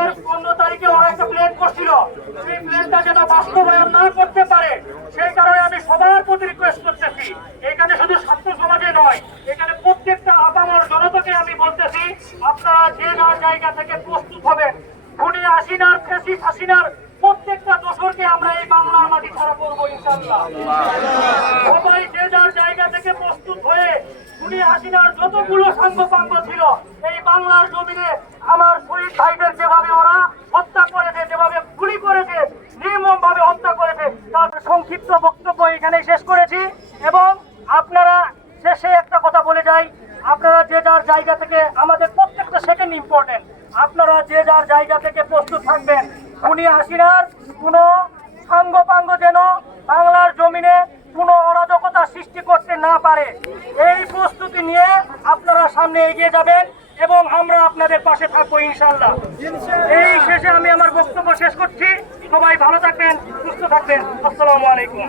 আগস্টের 15 তারিখে ওরা একটা প্ল্যান করছিল, সেই প্ল্যানটা যেন বাস্তবায়ন না করতে পারে সেই কারণে আমি সবার প্রতি রিকোয়েস্ট করতেছি, এখানে শুধু ছাত্র সমাজে নয়, এখানে প্রত্যেকটা আপামর জনতাকে আমি বলতেছি, আপনারা যে যার জায়গা থেকে প্রস্তুত হবেন। খুনি হাসিনার, ফ্যাসিস্ট হাসিনার প্রত্যেকটা দোসরকে আমরা এই বাংলার মাটি ছাড়া করবো ইনশাআল্লাহ। সবাই যে যার জায়গা থেকে প্রস্তুত হয়ে খুনি হাসিনার যতগুলো সাঙ্গপাঙ্গ ছিল এই বাংলার জমিনে আমার শহীদ ভাইদের যেভাবে ওরা হত্যা করেছে, যেভাবে গুলি করেছে, নির্মম ভাবে হত্যা করেছে, তার সংক্ষিপ্ত বক্তব্য এখানে শেষ করেছি। এবং আপনারা শেষে একটা কথা বলে যাই, আপনারা যে যার জায়গা থেকে, আমাদের প্রত্যেকটা সেকেন্ড ইম্পর্টেন্ট, আপনারা যে যার জায়গা থেকে প্রস্তুত থাকবেন। খুনি হাসিনার কোনো সাঙ্গপাঙ্গ যেন বাংলার জমিনে কোনো অরাজকতা সৃষ্টি করতে না পারে, এই প্রস্তুতি নিয়ে আপনারা সামনে এগিয়ে যাবেন এবং আমরা আপনাদের পাশে থাকবো ইনশাআল্লাহ। এই শেষে আমি আমার বক্তব্য শেষ করছি। সবাই ভালো থাকবেন, সুস্থ থাকবেন। আসসালামু আলাইকুম।